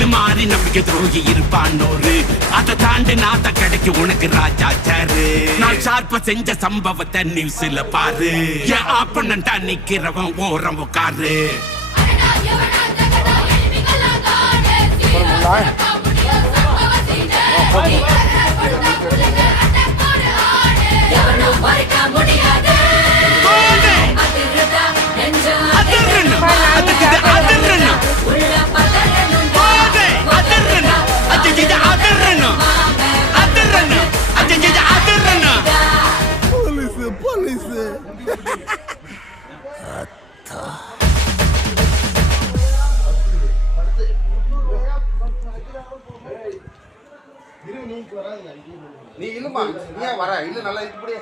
கல்லு மாறி நம்பிக்கை துரோகி இருப்பான்னோரு அதை தாண்டி நாத்த கிடைக்கு உனக்கு ராஜா சாரு நான் ஷார்ப்ப செஞ்ச சம்பவத்தை நியூஸ்ல பாரு என் ஆப்பனண்டா நிக்கிறவன் ஓரம் உட்காரு நீ இல்லமா நீ வர இல்ல நல்லா இப்படியே